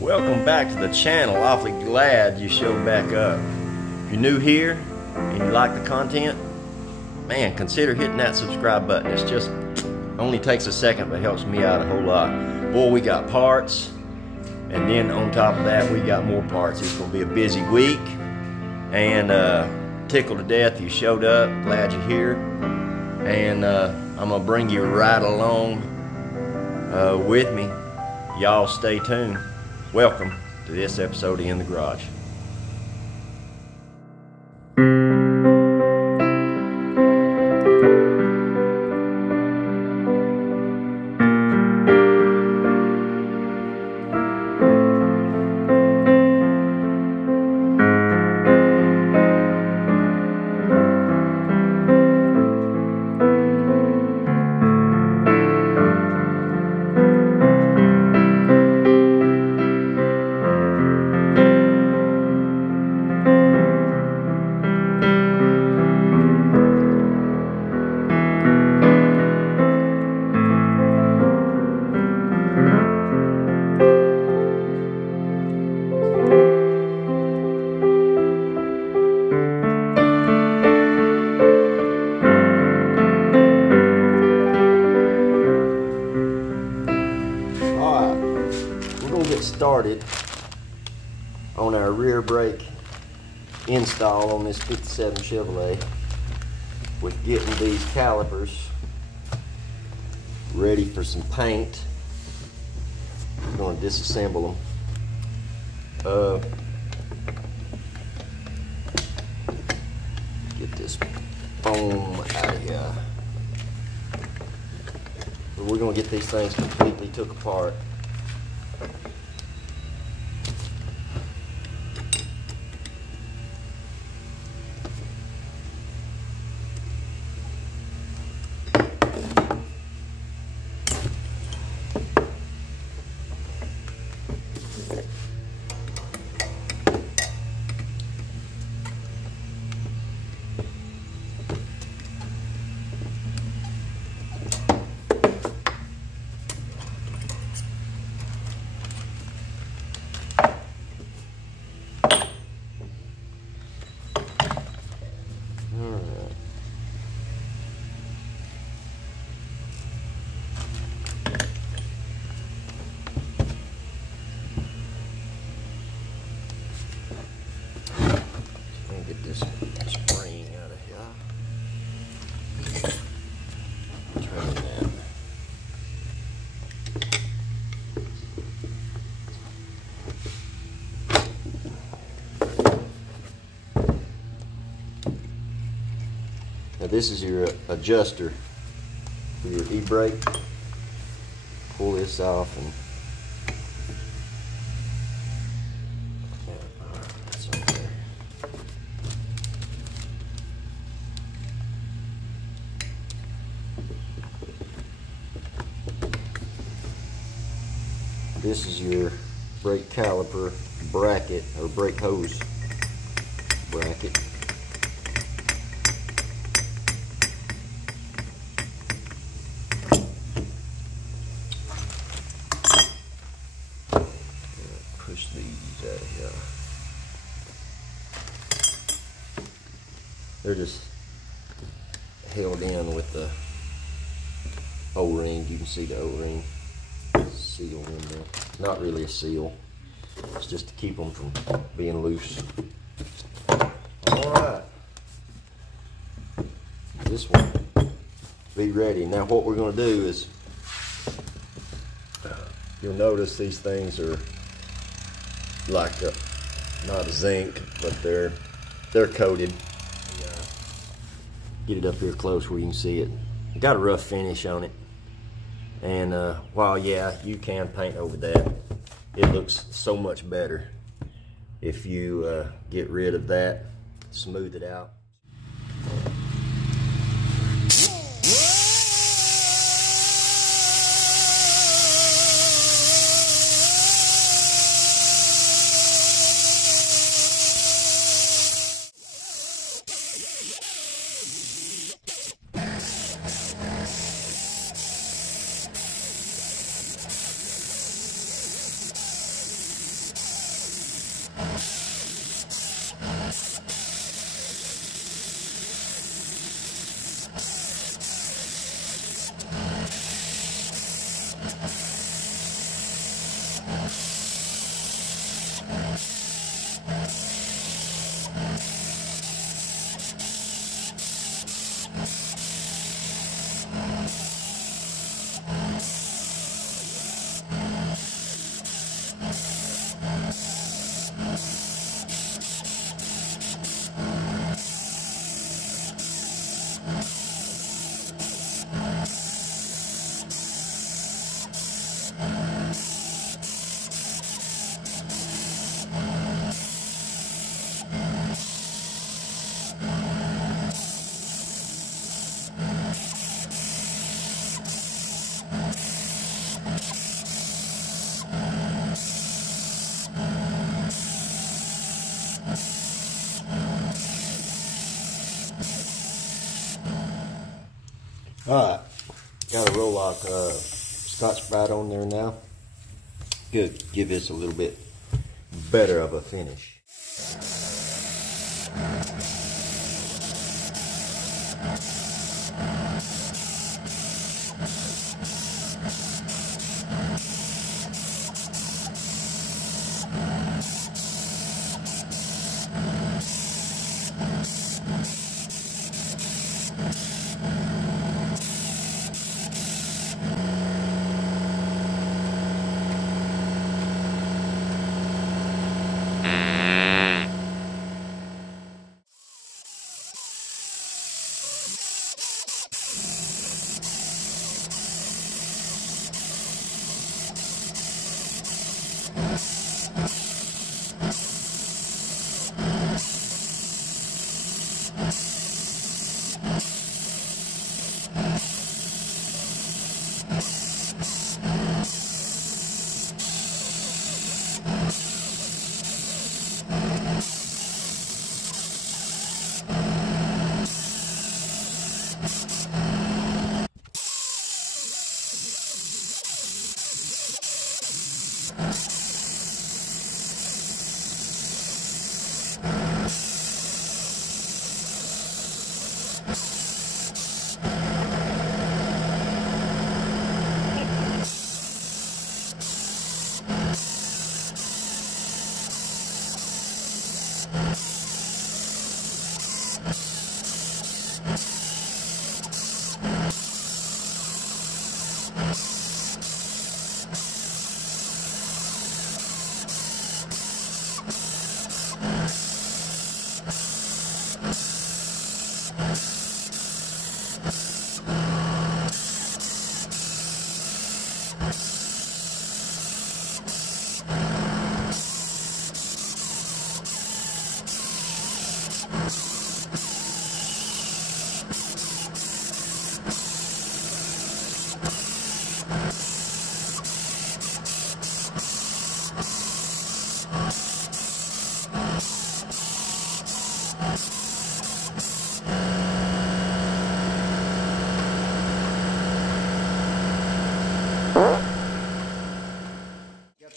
Welcome back to the channel. Awfully glad you showed back up. If you're new here and you like the content, man, consider hitting that subscribe button. It's just only takes a second, but helps me out a whole lot. Boy, we got parts, and then on top of that, we got more parts. It's gonna be a busy week, and tickled to death you showed up. Glad you're here, and I'm gonna bring you right along with me. Y'all stay tuned. Welcome to this episode of In the Garage. Started on our rear brake install on this 57 Chevrolet with getting these calipers ready for some paint. I'm going to disassemble them. Get this foam out of here. But we're going to get these things completely took apart. Get this spring out of here. Turn that. Now this is your adjuster for your e-brake. Pull this off and this is your brake caliper bracket, or brake hose bracket. Push these out of here. They're just held in with the O-ring. You can see the O-ring seal in there. Not really a seal, it's just to keep them from being loose. Alright, this one be ready. Now what we're going to do is, you'll notice these things are like not zinc, but they're coated. Get it up here close where you can see it. It got a rough finish on it. And while yeah, you can paint over that, it looks so much better if you get rid of that, smooth it out. Alright, got a roll-lock Scotch-Brite on there now. Good, give this a little bit better of a finish.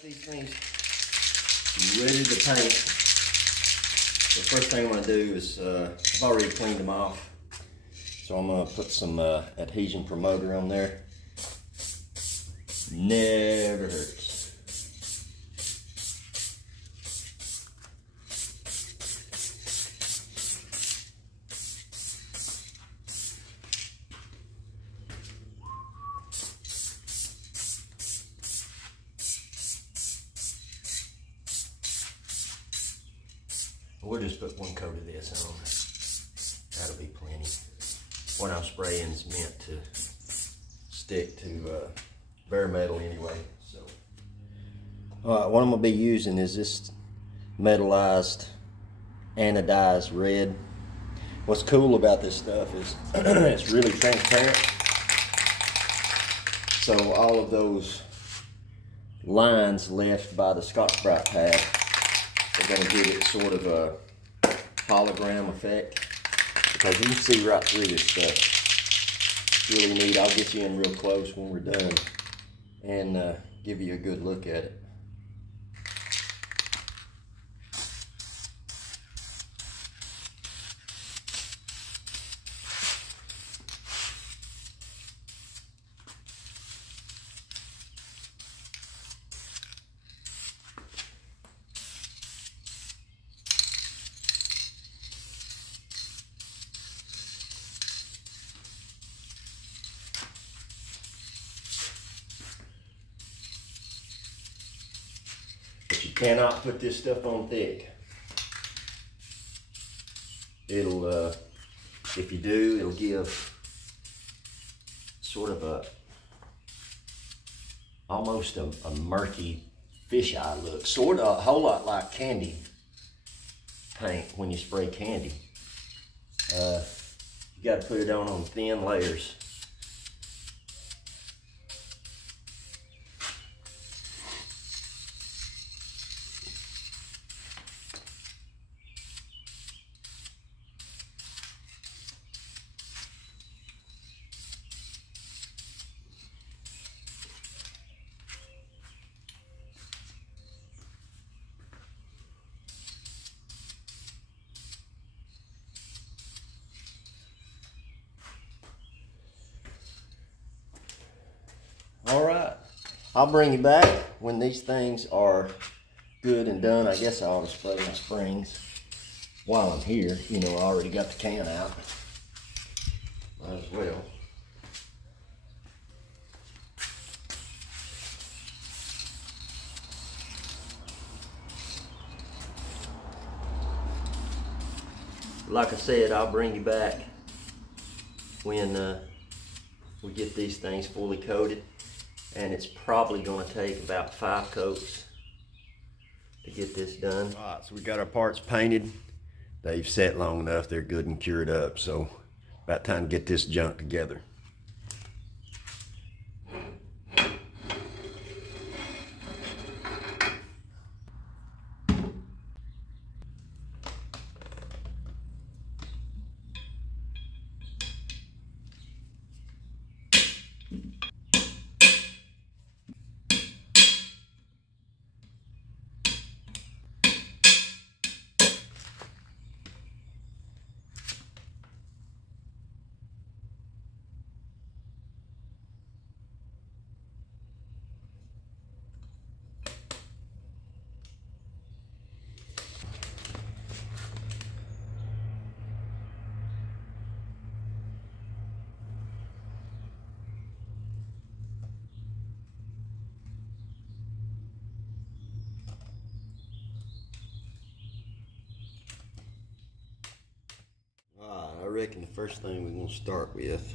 These things ready to paint. The first thing I'm going to do is, I've already cleaned them off, so I'm going to put some adhesion promoter on there. Never hurts. We'll just put one coat of this on. That'll be plenty. What I'm spraying is meant to stick to bare metal anyway. So, all right, what I'm gonna be using is this metallized anodized red. What's cool about this stuff is it's really transparent. So all of those lines left by the Scotch-Brite pad are going to give it sort of a hologram effect, because you can see right through this stuff. It's really neat. I'll get you in real close when we're done and give you a good look at it. cannot put this stuff on thick. It'll, if you do, it'll give sort of almost a murky fisheye look. Sort of a whole lot like candy paint when you spray candy. You got to put it on thin layers. All right, I'll bring you back when these things are good and done. I guess I ought to spray my springs while I'm here. You know, I already got the can out. Might as well. Like I said, I'll bring you back when we get these things fully coated. And it's probably going to take about 5 coats to get this done. All right, so we got our parts painted. They've set long enough. They're good and cured up. So about time to get this junk together. I reckon the first thing we're going to start with,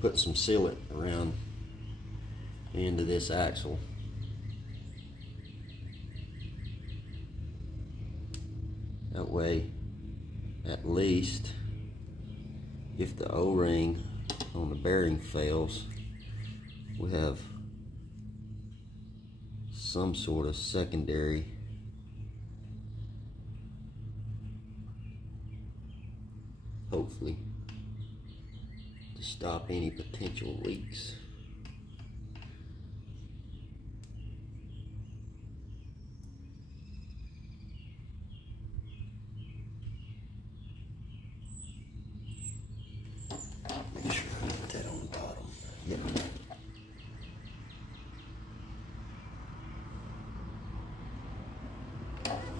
put some sealant around the end of this axle. That way, at least, if the O-ring on the bearing fails, we have some sort of secondary hopefully to stop any potential leaks. Make sure I put that on the bottom. Yep.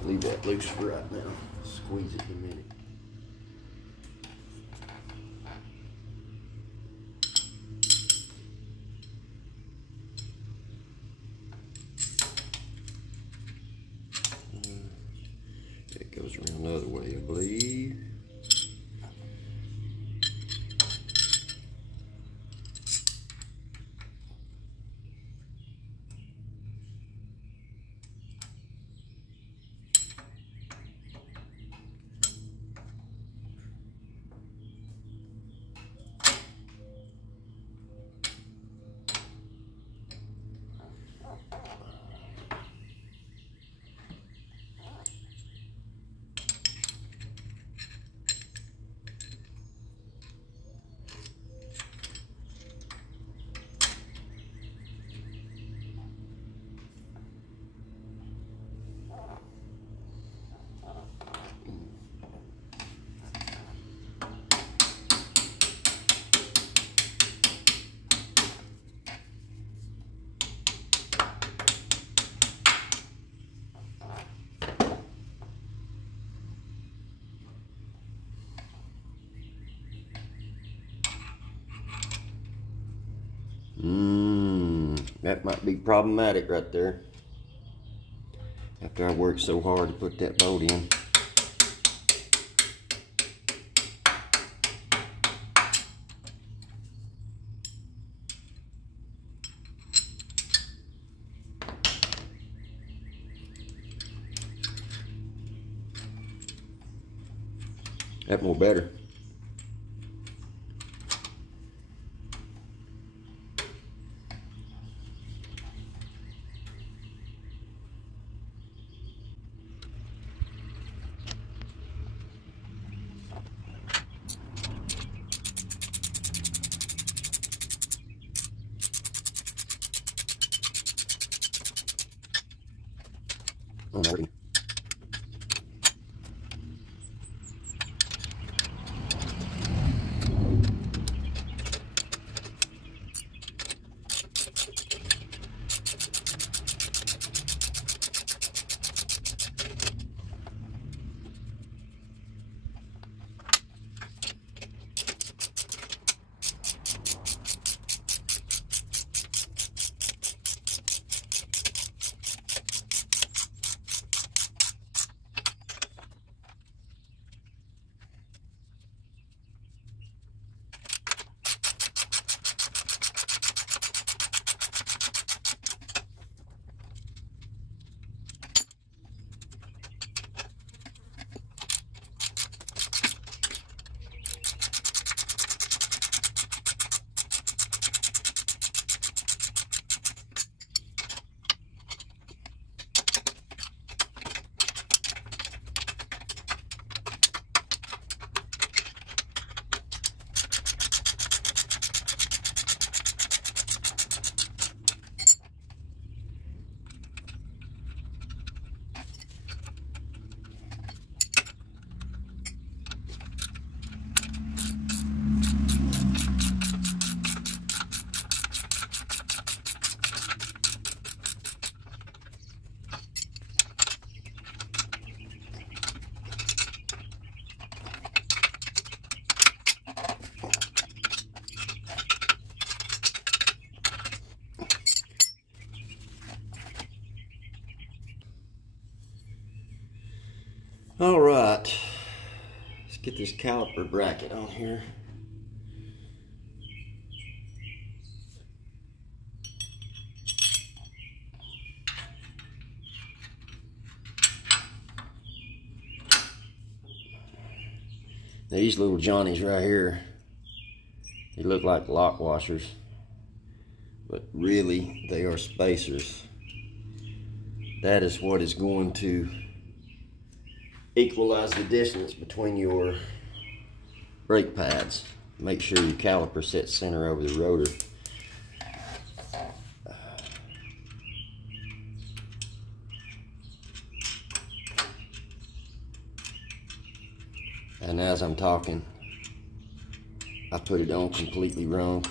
Leave that loose for right now. Squeeze it in a minute. It goes around the other way, I believe. That might be problematic right there. After I worked so hard to put that bolt in. That more better. Oh, no. All right, let's get this caliper bracket on here. These little Johnnies right here, they look like lock washers, but really they are spacers. That is what is going to equalize the distance between your brake pads. Make sure your caliper sets center over the rotor. And as I'm talking, I put it on completely wrong.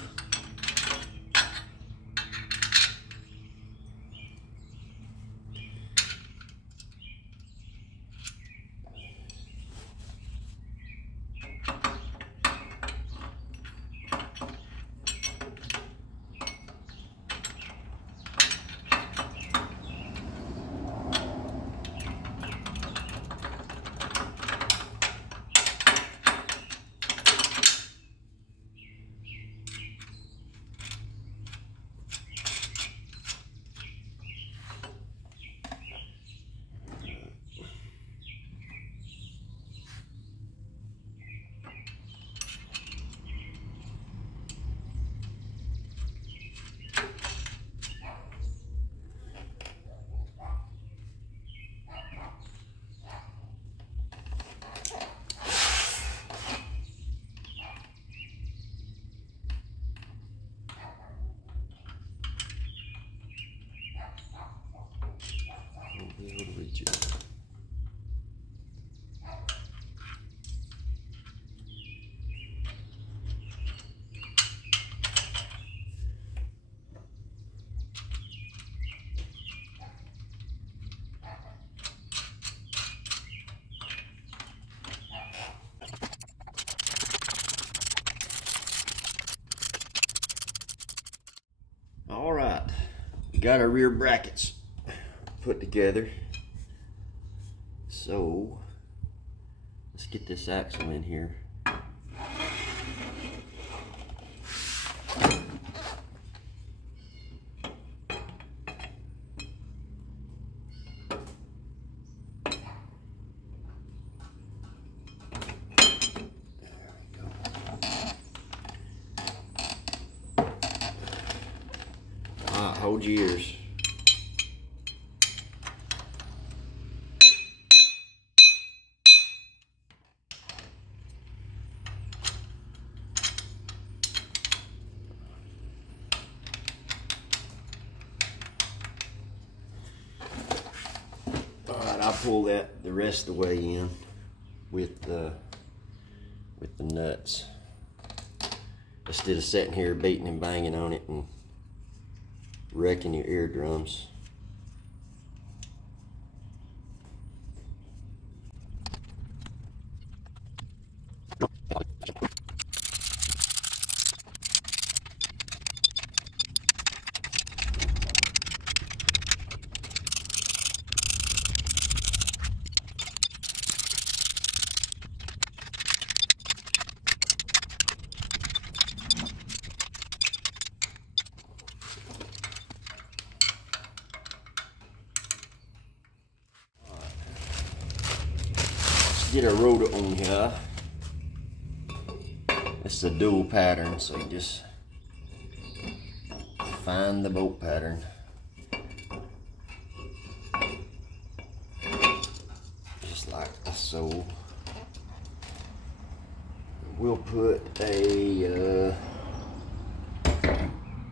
got our rear brackets put together. So let's get this axle in here. Hold your ears. Alright, I'll pull that the rest of the way in with the nuts, instead of sitting here beating and banging on it and wrecking your eardrums. Get a rotor on here. It's a dual pattern, so you just find the bolt pattern. Just like so. We'll put a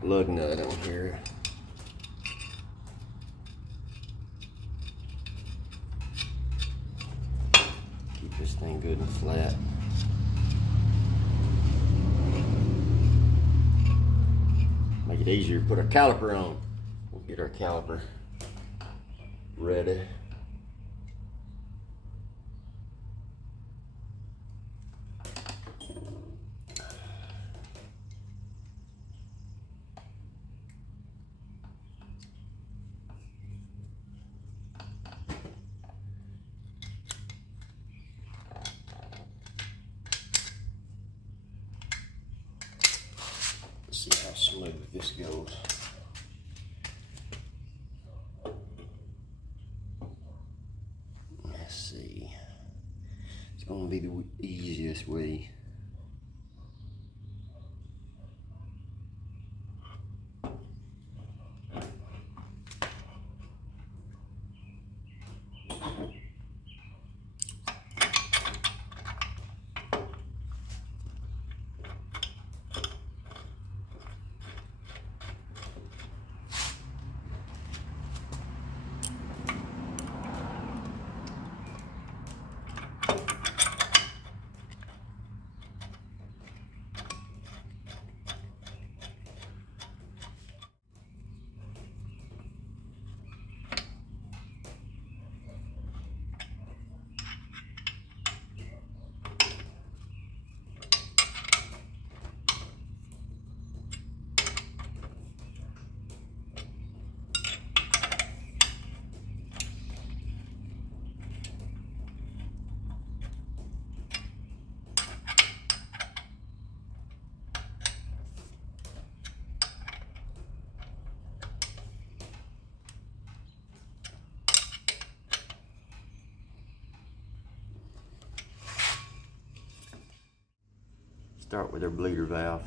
lug nut on here. This thing good and flat. Make it easier to put our caliper on. We'll get our caliper ready. See how smooth this goes. Let's see. It's going to be the easiest way. Start with our bleeder valve.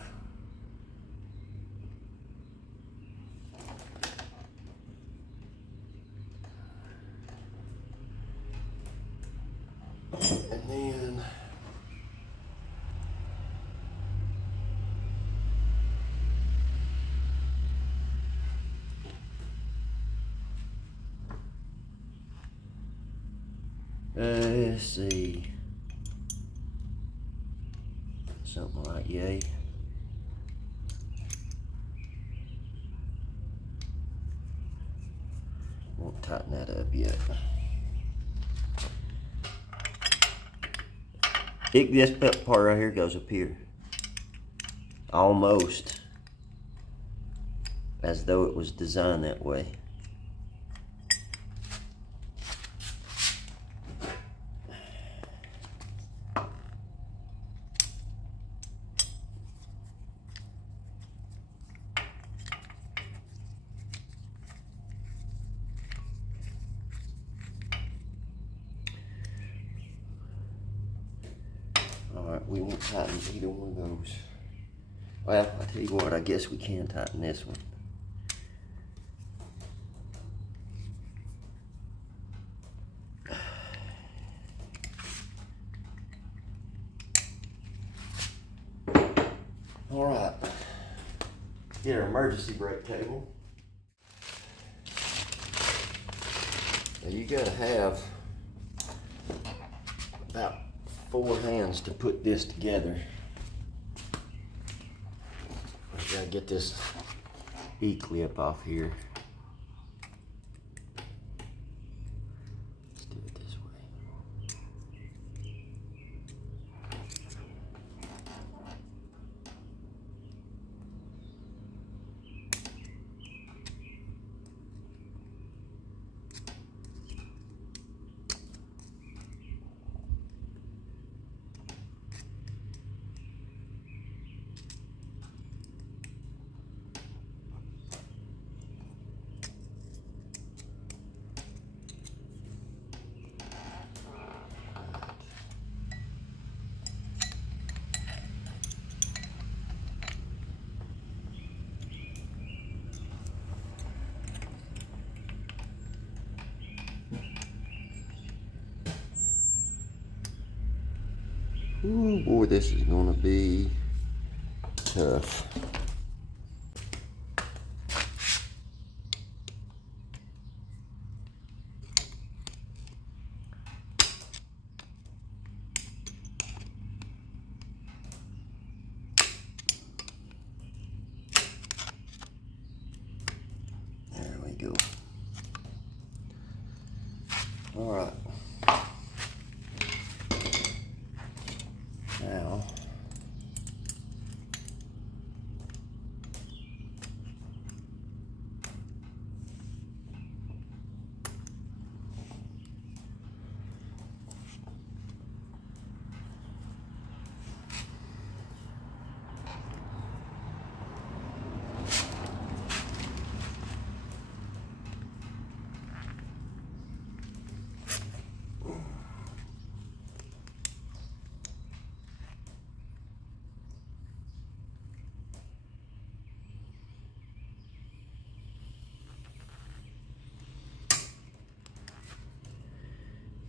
And then let's see. Something like yay. Won't tighten that up yet. This part right here goes up here. Almost. as though it was designed that way. Alright, we won't tighten either one of those. Well, I'll tell you what, I guess we can tighten this one. Alright, get our emergency brake cable. Now you gotta have about 4 hands to put this together. I gotta get this E-clip off here. Let's do it this way. Ooh, boy, this is gonna be tough. There we go. All right. Now,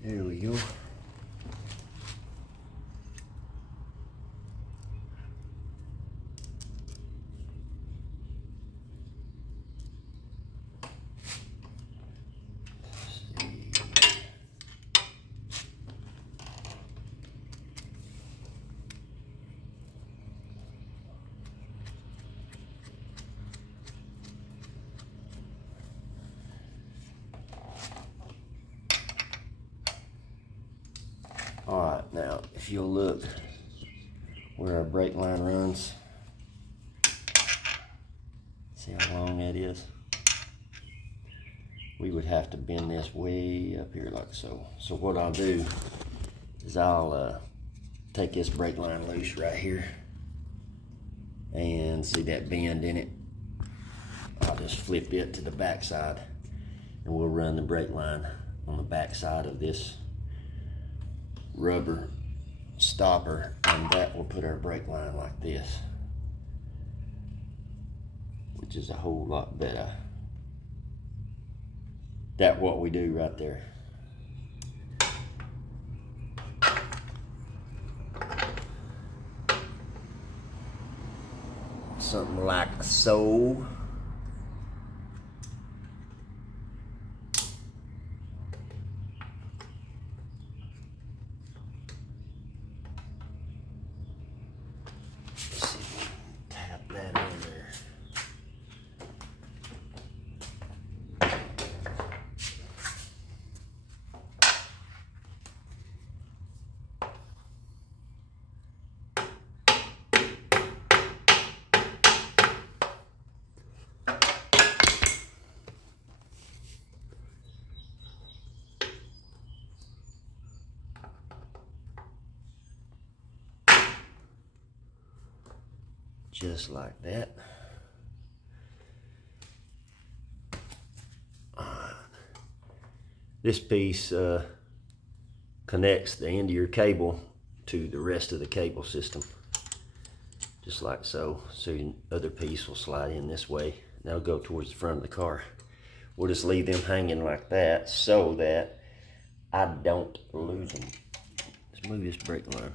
there we go. All right, now if you'll look where our brake line runs, see how long that is? We would have to bend this way up here like so. So what I'll do is I'll take this brake line loose right here, and see that bend in it? I'll just flip it to the back side, and we'll run the brake line on the back side of this rubber stopper, and that will put our brake line like this, which is a whole lot better. That's what we do right there. Something like so. just like that. This piece connects the end of your cable to the rest of the cable system, just like so. So your other piece will slide in this way. That'll go towards the front of the car. We'll just leave them hanging like that so that I don't lose them. Let's move this brake line.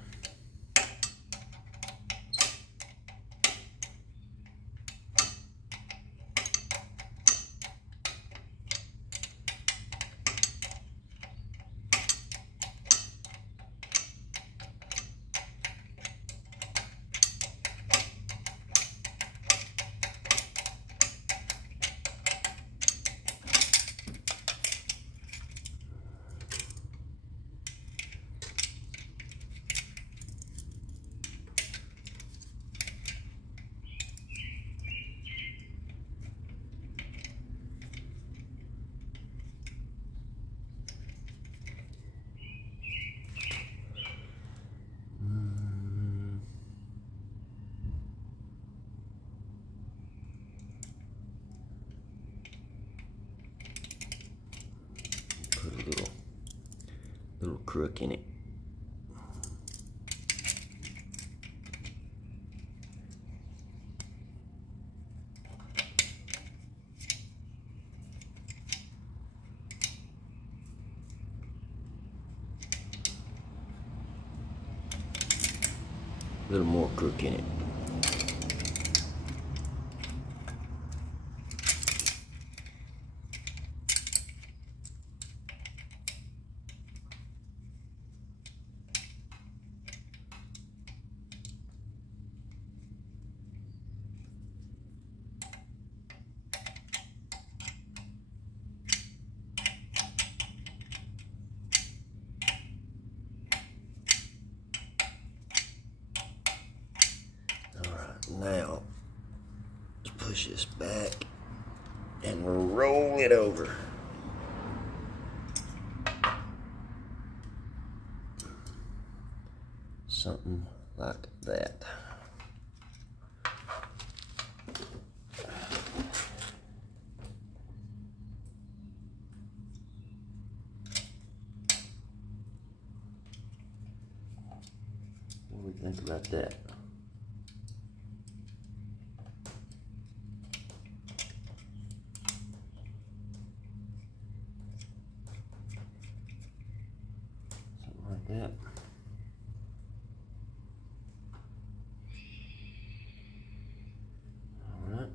Put a little crook in it. A little more crook in it. Now, let's push this back and roll it over. Something like that. What do we think about that? Like that. All right.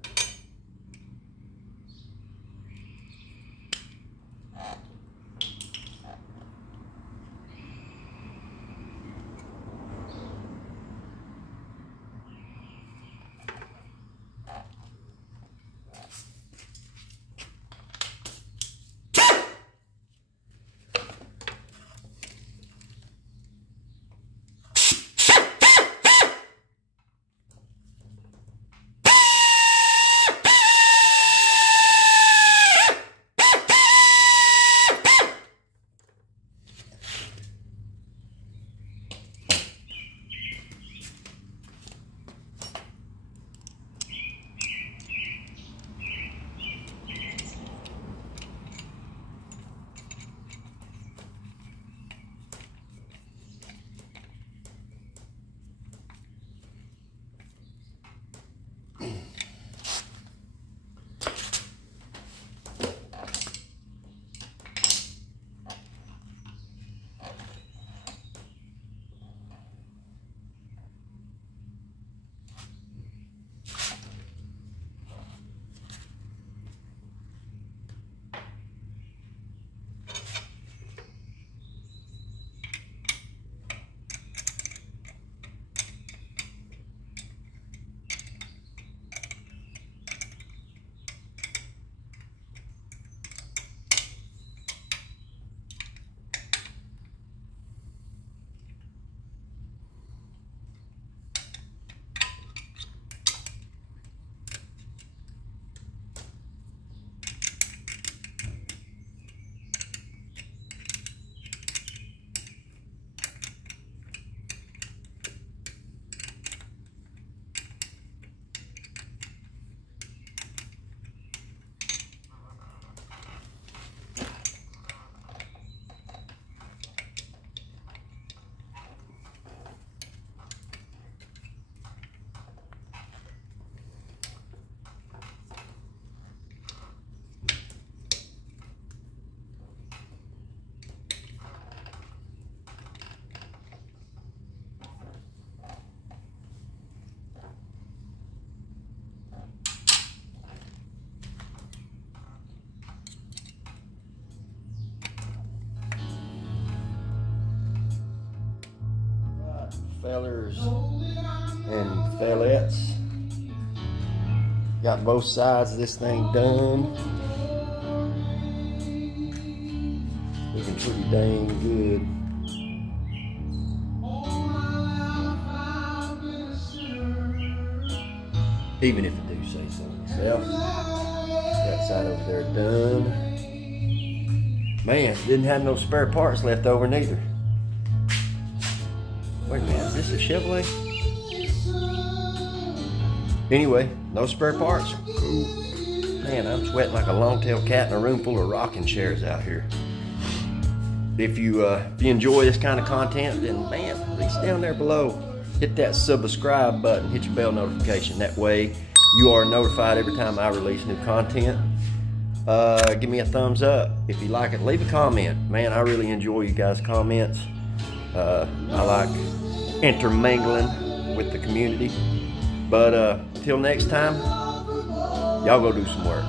fellers and fellettes. Got both sides of this thing done. Looking pretty dang good. Even if I do say so myself. That side over there done. Man, didn't have no spare parts left over neither. Wait a minute, is this a Chevrolet? Anyway, no spare parts. Cool. Man, I'm sweating like a long-tailed cat in a room full of rocking chairs out here. If you enjoy this kind of content, then man, reach down there below. Hit that subscribe button, hit your bell notification. That way you are notified every time I release new content. Give me a thumbs up if you like it. Leave a comment. Man, I really enjoy you guys' comments. I like intermingling with the community. But till next time, y'all go do some work.